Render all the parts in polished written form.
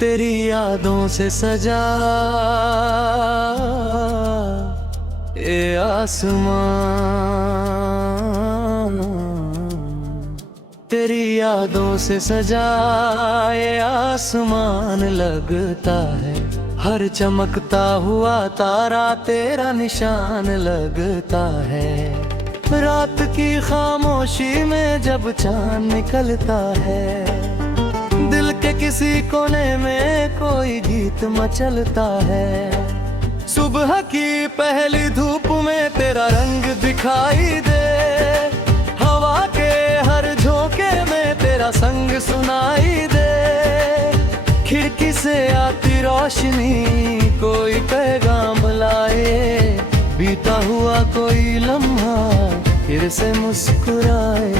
तेरी यादों से सजा ये आसमान, तेरी यादों से सजा ये आसमान लगता है। हर चमकता हुआ तारा तेरा निशान लगता है। रात की खामोशी में जब चांद निकलता है, दिल के किसी कोने में कोई गीत मचलता है। सुबह की पहली धूप में तेरा रंग दिखाई दे, हवा के हर झोंके में तेरा संग सुनाई दे। खिड़की से आती रोशनी कोई पैगाम लाए, बीता हुआ कोई लम्हा फिर से मुस्कुराए।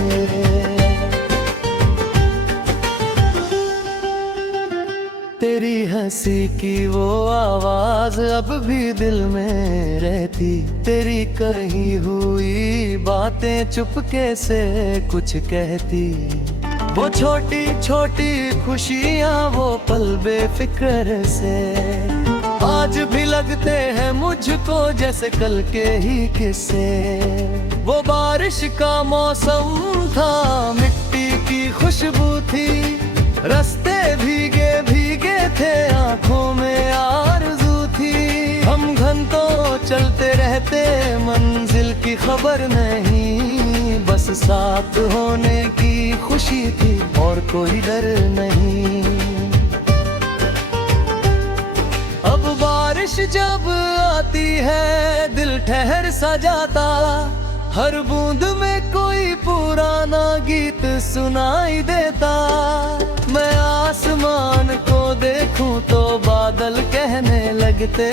तेरी हंसी की वो आवाज अब भी दिल में रहती, तेरी कही हुई बातें चुपके से कुछ कहती। वो छोटी छोटी खुशियाँ वो पल बेफिक्र से आज भी लगते हैं मुझको जैसे कल के ही किस्से। वो बारिश का मौसम था, मिट्टी की खुशबू थी, रास्ते भीगे भीगे थे, आंखों में आरज़ू थी। हम घंटों चलते रहते, मंजिल की खबर नहीं, बस साथ होने की खुशी थी और कोई डर नहीं। अब बारिश जब आती है दिल ठहर सा जाता, हर बूंद में कोई पुराना गीत सुनाई देता। मैं आसमान को देखूं तो बादल कहने लगते,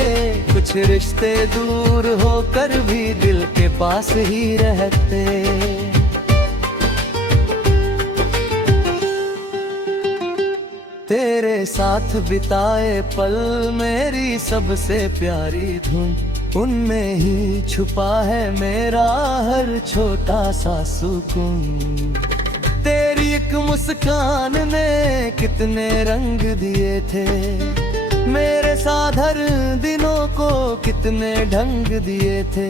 कुछ रिश्ते दूर होकर भी दिल के पास ही रहते। तेरे साथ बिताए पल मेरी सबसे प्यारी धुन, उनमें ही छुपा है मेरा हर छोटा सा सुकून। तेरी एक मुस्कान ने कितने रंग दिए थे, मेरे साथ हर दिनों को कितने ढंग दिए थे।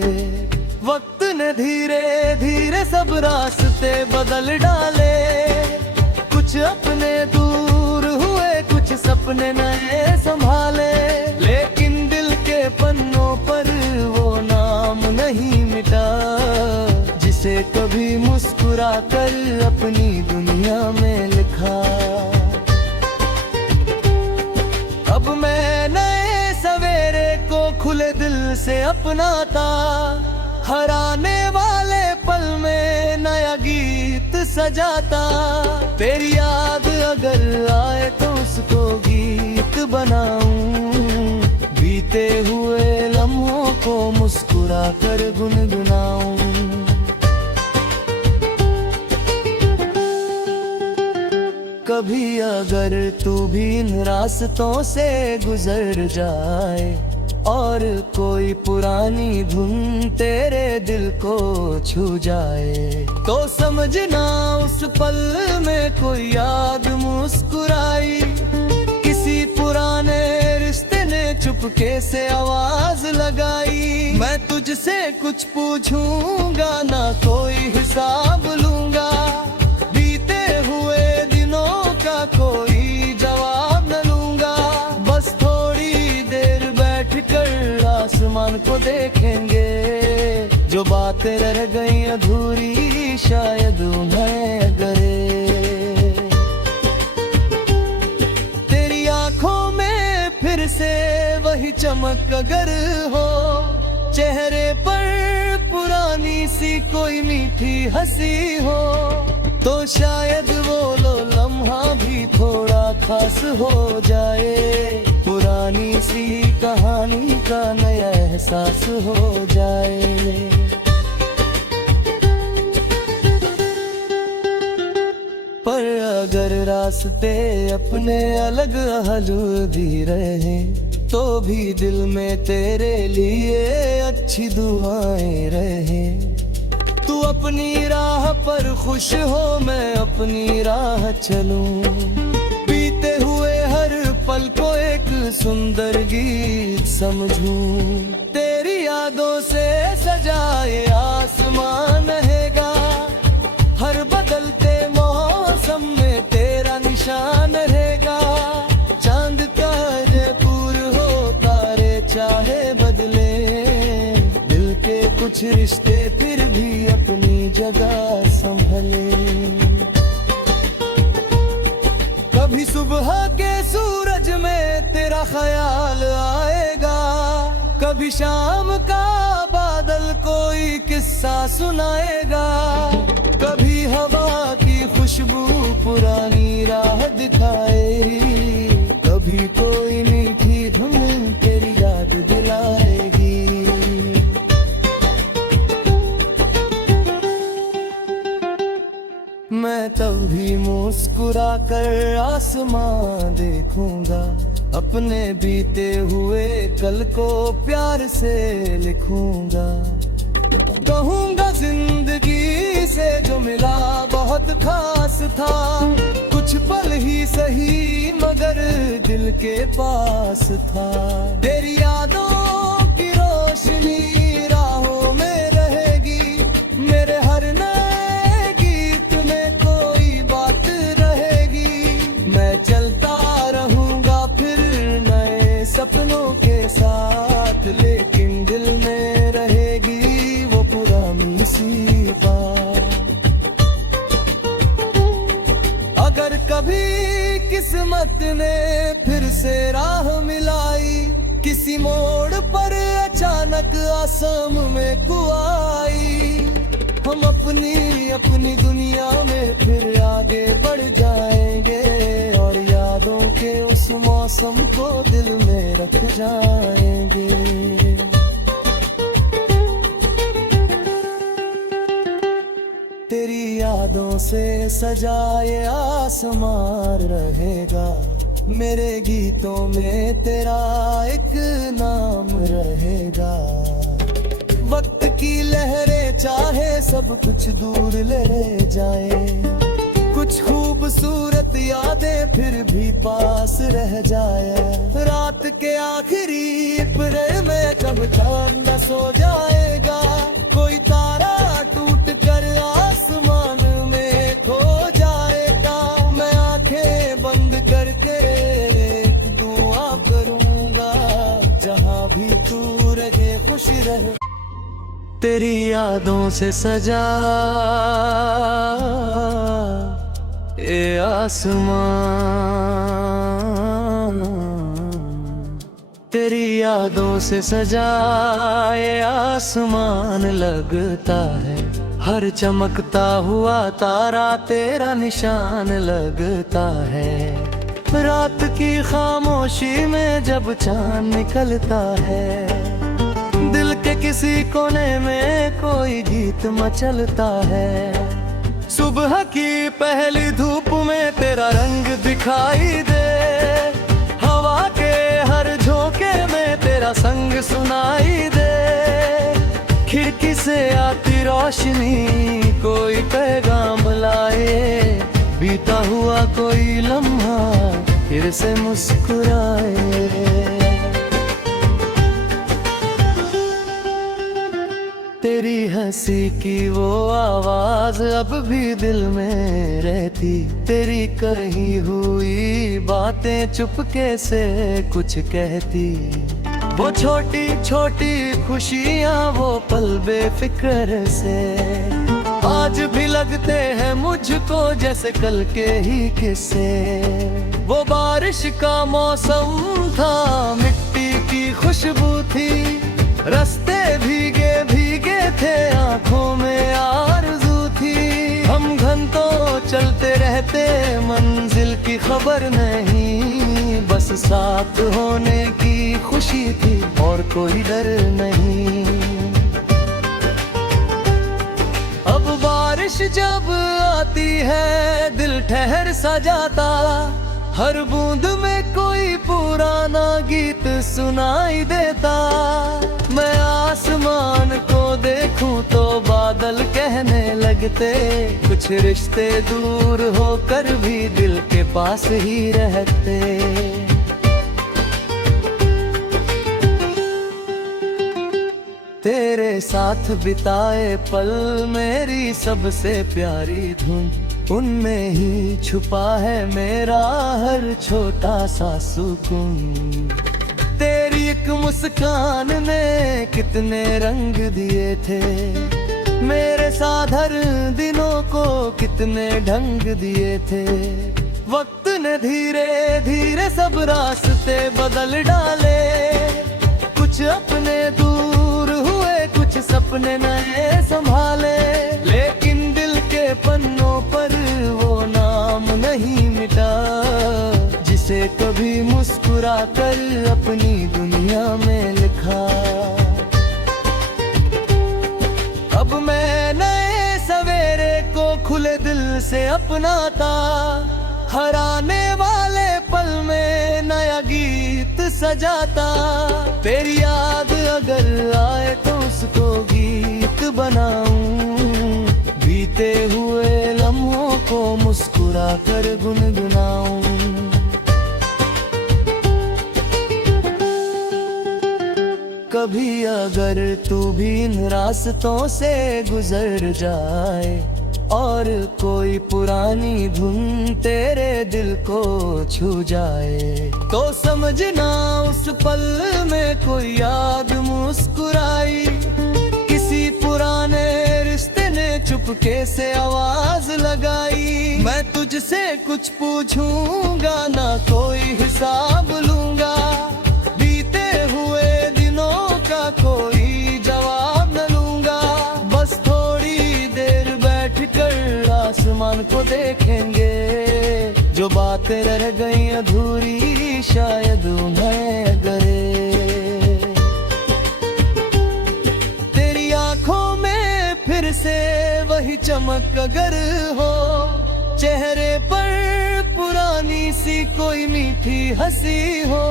वक्त ने धीरे धीरे सब रास्ते बदल डाले, कुछ अपने दूर हुए, कुछ सपने नए संभाले। लेकिन दिल के पन्नों पर वो नाम नहीं मिटा, जिसे कभी मुस्कुरा कर अपनी दुनिया में लिखा। अब मैं नए सवेरे को खुले दिल से अपनाता, हर आने वाले पल में नया गीत सजाता। तेरी याद अगर आए तो उसको गीत बनाऊं, बीते हुए लम्हों को मुस्कुरा कर गुनगुनाऊं। कभी अगर तू भी इन रास्तों से गुजर जाए और कोई पुरानी धुन तेरे दिल को छू जाए, तो समझना उस पल में कोई याद मुस्कुराई। किसी पुराने रिश्ते ने चुपके से आवाज लगाई। मैं तुझसे कुछ पूछूंगा ना कोई हिसाब लूंगा, बीते हुए दिनों का कोई जवाब न लूंगा। बस थोड़ी देर बैठ कर आसमान को देखेंगे, जो बातें रह गई अधूरी शायद उन्हें करे। तेरी आंखों में फिर से वही चमक अगर हो, चेहरे पर पुरानी सी कोई मीठी हंसी हो, तो शायद वो लो लम्हा भी थोड़ा खास हो जाए। पुरानी सी कहानी का नया एहसास हो जाए। पर अगर रास्ते अपने अलग हलू भी रहे, तो भी दिल में तेरे लिए अच्छी दुआएं रहे। तू अपनी राह पर खुश हो, मैं अपनी राह चलूं, बीते हुए हर पल सुंदर गीत समझूं। तेरी यादों से सजाए आसमान रहेगा, हर बदलते मौसम में तेरा निशान रहेगा। चांद का जयपुर हो, तारे चाहे बदले, दिल के कुछ रिश्ते फिर भी अपनी जगह संभले। कभी सुबह के सूरज में तेरा ख्याल आएगा, कभी शाम का बादल कोई किस्सा सुनाएगा। कभी हवा की खुशबू पुरानी राह दिखाएगी, कभी कोई मीठी धुन तेरी याद दिलाएगी। मैं तब भी मुस्कुरा कर आसमां देखूंगा, अपने बीते हुए कल को प्यार से लिखूंगा। कहूंगा जिंदगी से जो मिला बहुत खास था, कुछ पल ही सही मगर दिल के पास था। तेरी यादों की रोशनी राहों में रहेगी, मेरे हर नए गीत में कोई बात रहेगी। मैं चलता रहूंगा फिर नए सपनों के साथ, लेकिन दिल में रहेगी वो पुरानी सी बात। अगर कभी किस्मत ने फिर से राह मिलाई, किसी मोड़ पर अचानक आसम में कुआई, हम अपनी अपनी दुनिया में फिर आगे बढ़ जाएंगे, और यादों के उस मौसम को दिल में रख जाएंगे। तेरी यादों से सजाए आसमान रहेगा, मेरे गीतों में तेरा एक नाम रहेगा। वक्त की लहरें चाहे सब कुछ दूर ले जाए, कुछ खूबसूरत यादें फिर भी पास रह जाए। रात के आखिरी पहर में जब चांद न सो जाएगा, कोई तारा टूट कर आसमान में खो जाएगा। मैं आंखें बंद करके एक दुआ करूंगा, जहां भी तू रहे खुश रहे। तेरी यादों से सजा ये आसमान, तेरी यादों से सजा ये आसमान लगता है। हर चमकता हुआ तारा तेरा निशान लगता है। रात की खामोशी में जब चांद निकलता है, दिल के किसी कोने में कोई गीत मचलता है। सुबह की पहली धूप में तेरा रंग दिखाई दे, हवा के हर झोंके में तेरा संग सुनाई दे। खिड़की से आती रोशनी कोई पैगाम लाए, बीता हुआ कोई लम्हा फिर से मुस्कुराए। तेरी हंसी की वो आवाज अब भी दिल में रहती, तेरी कही हुई बातें चुपके से कुछ कहती। वो छोटी छोटी खुशियाँ वो पल बेफिक्र से आज भी लगते हैं मुझको जैसे कल के ही किस्से। वो बारिश का मौसम था, मिट्टी की खुशबू थी, रास्ते भीगे भीगे थे, आंखों में आरज़ू थी। हम घंटों चलते रहते, मंजिल की खबर नहीं, बस साथ होने की खुशी थी और कोई डर नहीं। अब बारिश जब आती है दिल ठहर सा जाता, हर बूंद में कोई पुराना गीत सुनाई देता। मैं आसमान को देखूं तो बादल कहने लगते, कुछ रिश्ते दूर होकर भी दिल के पास ही रहते। साथ बिताए पल मेरी सबसे प्यारी धुन, उनमें ही छुपा है मेरा हर छोटा सा सुकून। तेरी एक मुस्कान ने कितने रंग दिए थे, मेरे साधर दिनों को कितने ढंग दिए थे। वक्त ने धीरे धीरे सब रास्ते बदल डाले, कुछ अपने दूर हुए, कुछ सपने नए संभाले, लेकिन दिल के पन्नों पर वो नाम नहीं मिटा, जिसे कभी मुस्कुरा कर अपनी दुनिया में लिखा। अब मैं नए सवेरे को खुले दिल से अपनाता, हर आने वाले पल में नया गीत सजाता। तेरी याद अगर आए तो उसको गीत बनाऊं, बीते हुए लम्हों को मुस्कुरा कर गुनगुनाऊं। कभी अगर तू भी इन रास्तों से गुजर जाए और कोई पुरानी धुन तेरे दिल को छू जाए, तो समझना उस पल में कोई याद मुस्कुराई। किसी पुराने रिश्ते ने चुपके से आवाज लगाई। मैं तुझसे कुछ पूछूंगा ना कोई हिसाब लूंगा, बीते हुए दिनों का कोई जवाब न लूंगा। बस थोड़ी देर बैठकर आसमान को देखेंगे, जो बातें रह गई अधूरी शायद उन्हें करे। तेरी आंखों में फिर से वही चमक अगर हो, चेहरे पर पुरानी सी कोई मीठी हंसी हो,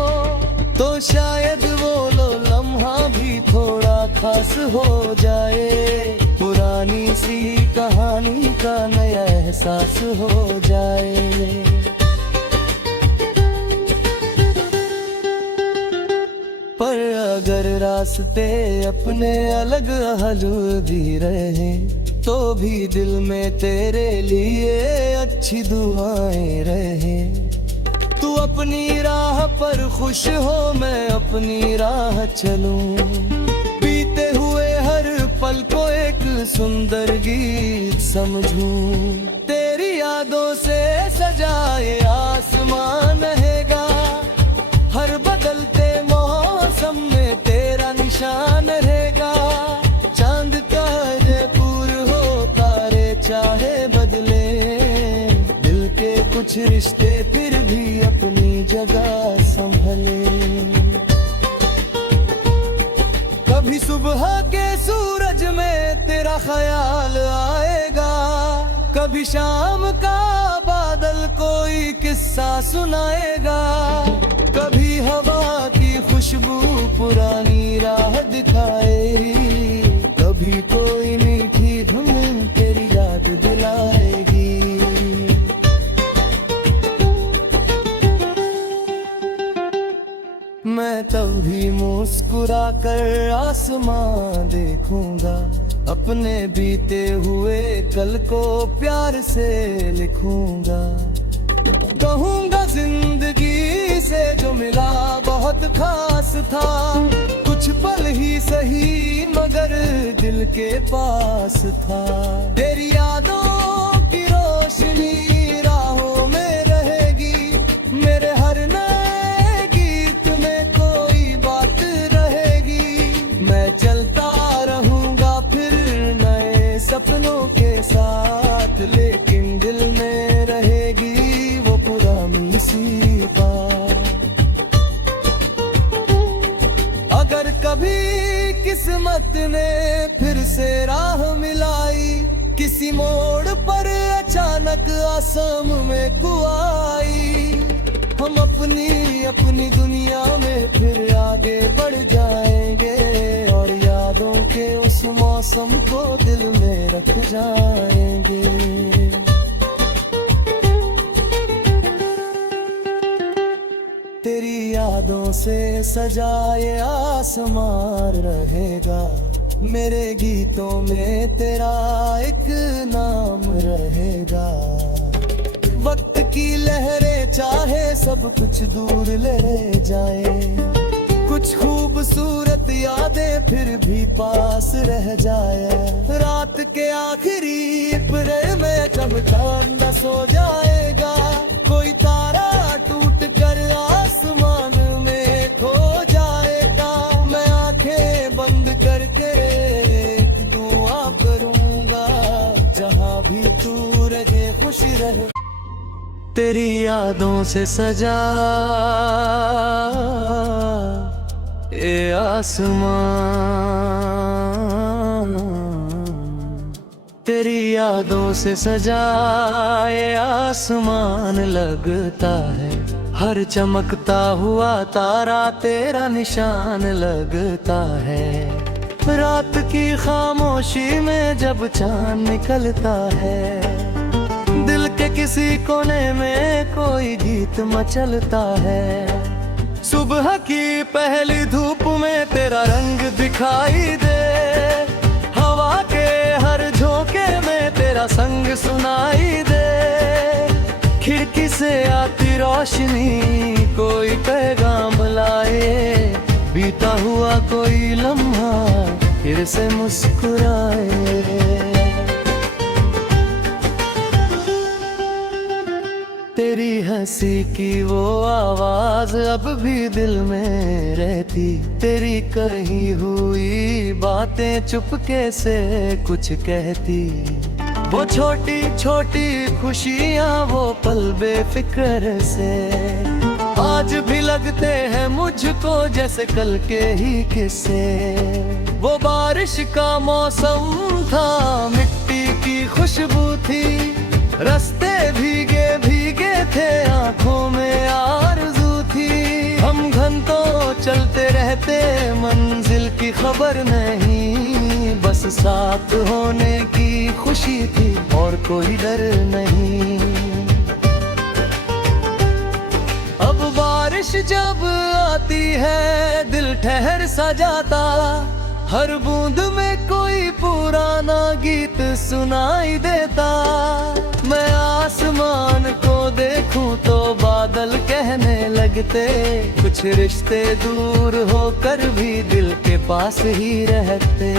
तो शायद वो लम्हा भी थोड़ा खास हो जाए। पुरानी सी कहानी का नया एहसास हो जाए। पर अगर रास्ते अपने अलग भी रहे, तो भी दिल में तेरे लिए अच्छी दुआएं रहे। तू अपनी राह पर खुश हो, मैं अपनी राह चलूं, बीते हुए हर पल को एक सुंदर गीत समझूं। तेरी यादों से सजाए आसमान रहेगा, हर बदलते मौसम में तेरा निशान रहेगा। चांद का पूर हो, तारे चाहे बदले, दिल के कुछ रिश्ते फिर भी अपनी जगह संभले। कभी सुबह के सूरज में तेरा ख्याल आएगा, कभी शाम का बादल कोई किस्सा सुनाएगा, कभी हवा की खुशबू पुरानी राह दिखाएगी, कभी कोई मीठी धुन तेरी याद दिलाएगी। मैं तब भी मुस्कुरा कर आसमां देखूंगा, अपने बीते हुए कल को प्यार से लिखूंगा। कहूंगा जिंदगी से जो मिला बहुत खास था, कुछ पल ही सही मगर दिल के पास था। तेरी यादों की रोशनी राहों में रहेगी, मेरे हर नए गीत में कोई बात रहेगी। मैं चलता रहूंगा फिर नए सपनों के साथ, लेकिन दिल में रहेगी वो पुरानी सी बात। अगर कभी किस्मत ने फिर से राह मिलाई, किसी मोड़ पर अचानक आसम में कुआई, हम अपनी अपनी दुनिया में फिर आगे बढ़ जाएंगे, और यादों के उस मौसम को दिल में रख जाएंगे। तेरी यादों से सजाए आसमान रहेगा, मेरे गीतों में तेरा एक नाम रहेगा। वक्त की लहरें चाहे सब कुछ दूर ले जाए, कुछ खूबसूरत यादें फिर भी पास रह जाए। रात के आखिरी पहरे में जब चांद न सो जाएगा, कोई तारा टूट कर आसमान में खो जाएगा। मैं आंखें बंद करके एक दुआ करूंगा, जहां भी तू रहे खुश रहे। तेरी यादों से सजा ये आसमान, तेरी यादों से सजा ये आसमान लगता है। हर चमकता हुआ तारा तेरा निशान लगता है। रात की खामोशी में जब चांद निकलता है, दिल के किसी कोने में कोई गीत मचलता है। सुबह की पहली धूप में तेरा रंग दिखाई दे, हवा के हर झोंके में तेरा संग सुनाई दे। खिड़की से आती रोशनी कोई पैगाम लाए, बीता हुआ कोई लम्हा फिर से मुस्कुराए। तेरी हंसी की वो आवाज अब भी दिल में रहती, तेरी कही हुई बातें चुपके से कुछ कहती। वो छोटी छोटी खुशियाँ वो पल बेफिक्र से आज भी लगते हैं मुझको जैसे कल के ही किस्से। वो बारिश का मौसम था, मिट्टी की खुशबू थी, रास्ते भीगे भीगे थे, आंखों में आरज़ू थी। हम घंटों चलते रहते, मंजिल की खबर नहीं, बस साथ होने की खुशी थी और कोई डर नहीं। अब बारिश जब आती है दिल ठहर सा जाता, हर बूंद में कोई पुराना गीत सुनाई देता। मैं आसमान को देखूं तो बादल कहने लगते, कुछ रिश्ते दूर होकर भी दिल के पास ही रहते।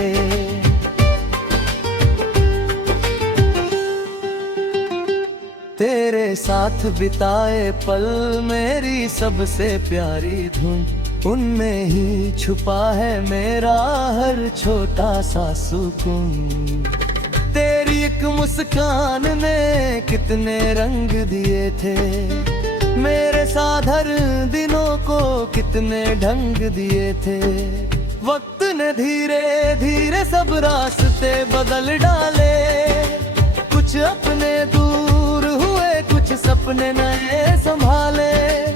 तेरे साथ बिताए पल मेरी सबसे प्यारी धुन, उनमें ही छुपा है मेरा हर छोटा सा सुकून। तेरी एक मुस्कान ने कितने रंग दिए थे, मेरे साथ हर दिनों को कितने ढंग दिए थे। वक्त ने धीरे धीरे सब रास्ते बदल डाले, कुछ अपने दूर हुए, कुछ सपने नए संभाले।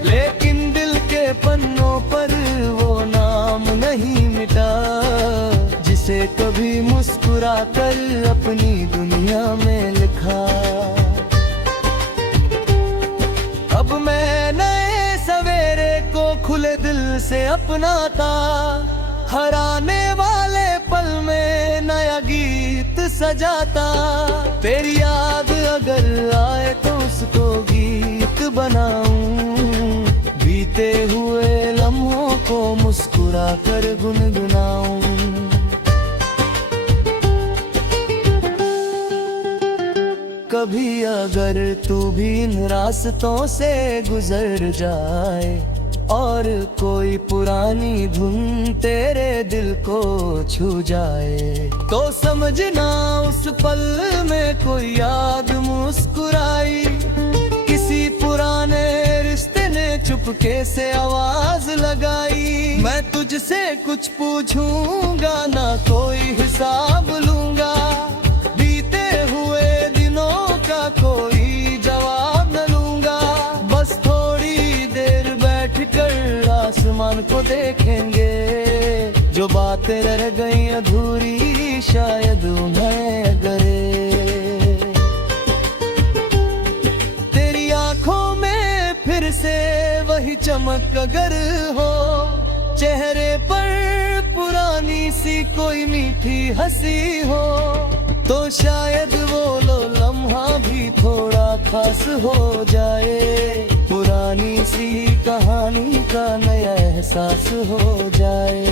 लेकिन दिल के पन्नों पर वो नाम नहीं मिटा, जिसे कभी मुस्कुरा कर अपनी दुनिया में लिखा। अब मैं नए सवेरे को खुले दिल से अपनाता, हर आने वाले पल में नया गीत सजाता। तेरी याद अगर आए तो उसको गीत बनाऊं, बीते हुए लम्हों को मुस्कुरा कर गुनगुनाऊं। कभी अगर तू भी इन रास्तों से गुजर जाए और कोई पुरानी धुन तेरे दिल को छू जाए, तो समझना उस पल में कोई याद मुस्कुराई। किसी पुराने रिश्ते ने चुपके से आवाज लगाई। मैं तुझसे कुछ पूछूंगा ना कोई हिसाब लूंगा, बीते हुए दिनों का कोई जवाब न लूंगा। बस थोड़ी देर बैठ कर आसमान को देखेंगे, जो बातें रह गई अधूरी शायद उन्हें करे। तेरी आंखों में फिर से वही चमक अगर हो, चेहरे पर पुरानी सी कोई मीठी हंसी हो, तो शायद वो लो लम्हा भी थोड़ा खास हो जाए। पुरानी सी कहानी का नया एहसास हो जाए।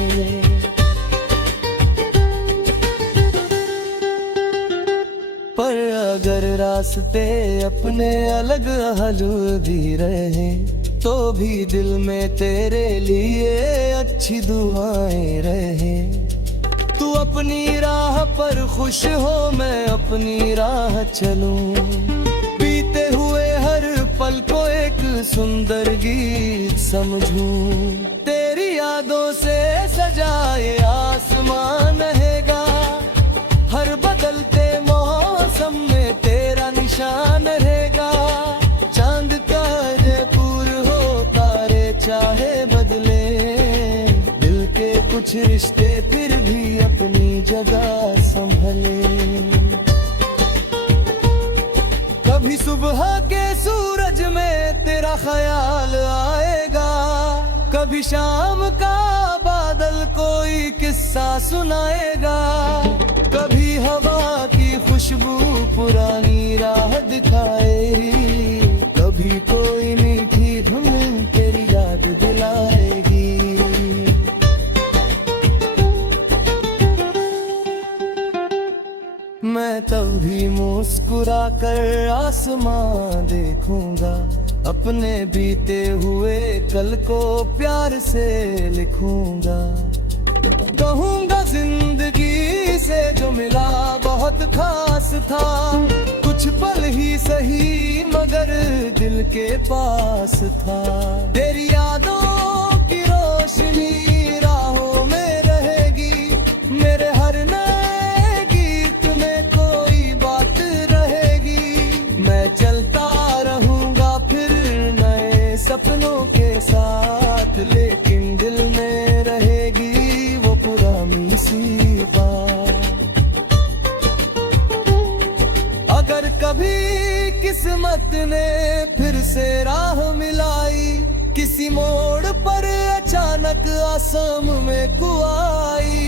पर अगर रास्ते अपने अलग हल भी रहे, तो भी दिल में तेरे लिए अच्छी दुआएं रहे। तू अपनी राह पर खुश हो, मैं अपनी राह चलूं, बीते हुए हर पल को एक सुंदर गीत समझूं। तेरी यादों से सजाए आसमान रहेगा, हर बदलते मौसम में तेरा निशान रहेगा। चांद का जयपुर हो, तारे चाहे बदले, दिल के कुछ रिश्ते फिर भी अपनी जगह संभले। कभी सुबह के सूरज में तेरा ख्याल आएगा, कभी शाम का बादल कोई किस्सा सुनाएगा, कभी हवा की खुशबू पुरानी राह दिखाएगी, कभी कोई मीठी धुन तेरी याद दिलाएगी। मैं तब भी मुस्कुरा कर आसमां देखूंगा, अपने बीते हुए कल को प्यार से लिखूंगा। कहूंगा जिंदगी से जो मिला बहुत खास था, कुछ पल ही सही मगर दिल के पास था। तेरी यादों की रोशनी राहों में रहेगी, मेरे हर नए गीत में कोई बात रहेगी। मैं चलता रहूंगा फिर नए सपनों के साथ, लेकिन दिल में रहेगी वो पुरानी सी बात। अगर कभी किस्मत ने फिर से राह मिलाई, किसी मोड़ पर अचानक आसम में कुआई,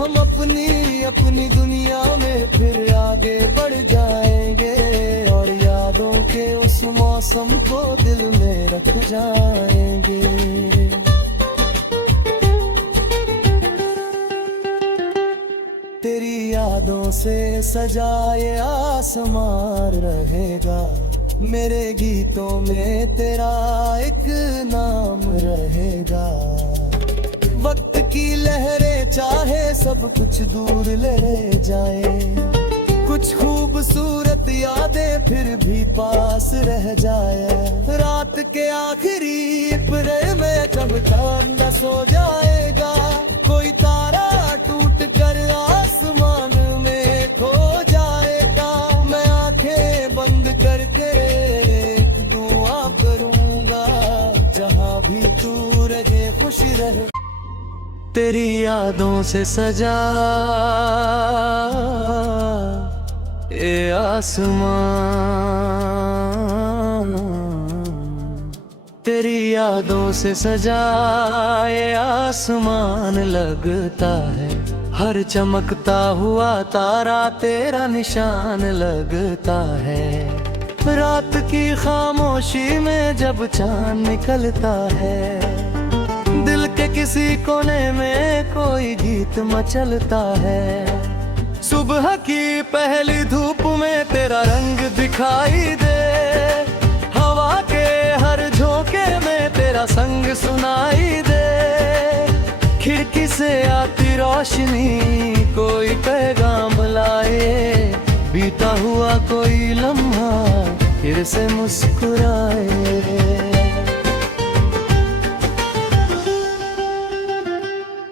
हम अपनी अपनी दुनिया में फिर आगे बढ़ जाएंगे, और यादों के उस मौसम को दिल में रख जाएंगे। तेरी यादों से सजाए आसमान रहेगा, मेरे गीतों में तेरा एक नाम रहेगा। वक्त की लहरें चाहे सब कुछ दूर ले जाए, कुछ खूबसूरत यादें फिर भी पास रह जाए। रात के आखिरी पहर में जब चांद सो जाएगा, कोई तारा टूट कर आसमान में खो जाएगा। मैं आंखें बंद करके एक दुआ करूंगा, जहां भी तू रहे खुश रहे। तेरी यादों से सजा ये आसमान, तेरी यादों से सजा ये आसमान लगता है। हर चमकता हुआ तारा तेरा निशान लगता है। रात की खामोशी में जब चांद निकलता है, दिल के किसी कोने में कोई गीत मचलता है। सुबह की पहली धूप में तेरा रंग दिखाई दे, हवा के हर झोंके में तेरा संग सुनाई दे। खिड़की से आती रोशनी कोई पैगाम लाए, बीता हुआ कोई लम्हा फिर से मुस्कुराए।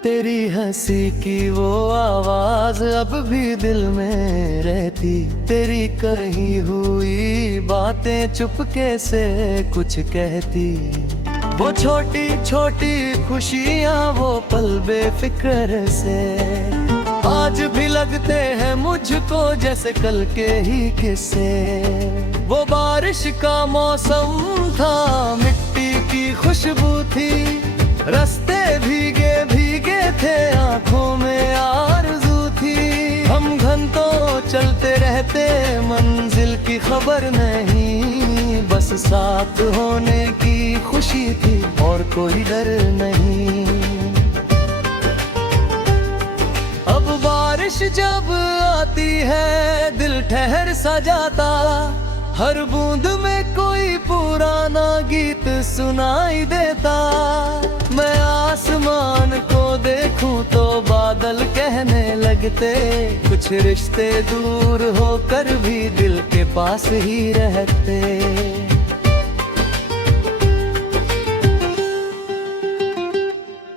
तेरी हंसी की वो आवाज अब भी दिल में रहती, तेरी कही हुई बातें चुपके से कुछ कहती। वो छोटी छोटी खुशियाँ वो पल बेफिक्र से आज भी लगते हैं मुझको जैसे कल के ही किस्से। वो बारिश का मौसम था, मिट्टी की खुशबू थी, रास्ते भीगे भीगे थे आँखों में पर नहीं, बस साथ होने की खुशी थी और कोई डर नहीं। अब बारिश जब आती है दिल ठहर सा जाता, हर बूंद में कोई पुराना गीत सुनाई देता। मैं आसमान को देखूं तो बादल कहने लगते, कुछ रिश्ते दूर होकर भी दिल के पास ही रहते।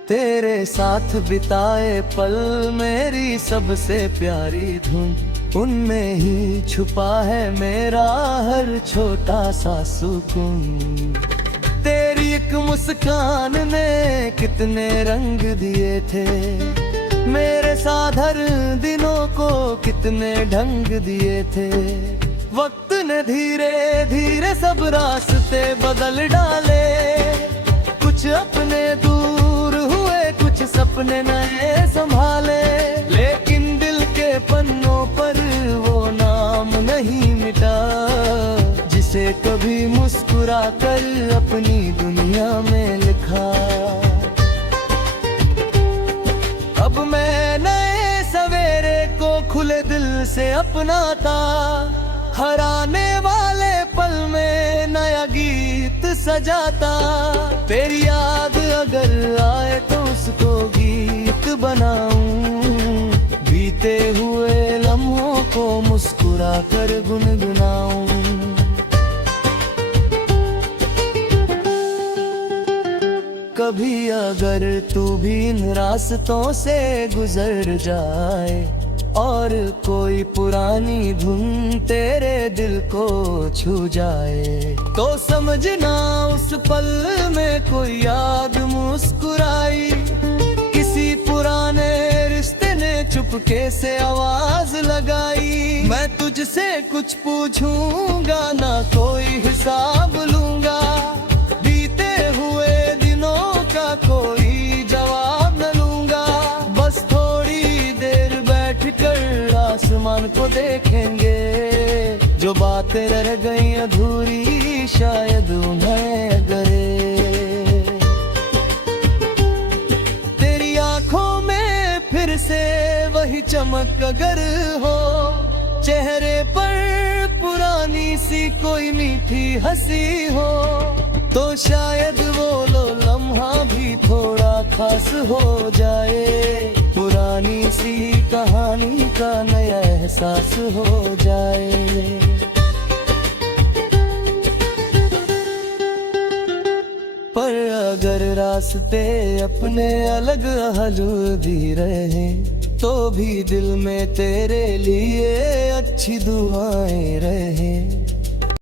तेरे साथ बिताए पल मेरी सबसे प्यारी धुन, उनमें ही छुपा है मेरा हर छोटा सा सुकून। तेरी एक मुस्कान ने कितने रंग दिए थे, मेरे साथ हर दिनों को कितने ढंग दिए थे। वक्त ने धीरे धीरे सब रास्ते बदल डाले, कुछ अपने दूर हुए, कुछ सपने नए संभाले। लेकिन दिल के पन्नों पर वो नाम नहीं मिटा, जिसे कभी मुस्कुरा कर अपनी दुनिया में लिखा। अब मैं नए सवेरे को खुले दिल से अपनाता, हर आने वाले पल में नया गीत सजाता। तेरी याद अगर आए तो उसको गीत बनाऊं, बीते हुए लम्हों को मुस्कुरा कर गुनगुनाऊं। कभी अगर तू भी इन रास्तों से गुजर जाए और कोई पुरानी धुन तेरे दिल को छू जाए, तो समझना उस पल में कोई याद मुस्कुराई। किसी पुराने रिश्ते ने चुपके से आवाज लगाई। मैं तुझसे कुछ पूछूंगा ना कोई हिसाब लूंगा, बीते हुए दिनों का कोई जवाब न लूंगा। बस थोड़ी देर बैठ कर आसमान को देखेंगे, जो बातें रह गई अधूरी शायद उन्हें करे। तेरी आंखों में फिर से वही चमक अगर हो, चेहरे पर पुरानी सी कोई मीठी हंसी हो, तो शायद वो लो लम्हा भी थोड़ा खास हो जाए। पुरानी सी कहानी का नया एहसास हो जाए। पर अगर रास्ते अपने अलग हलूद भी रहे, तो भी दिल में तेरे लिए अच्छी दुआएं रहे।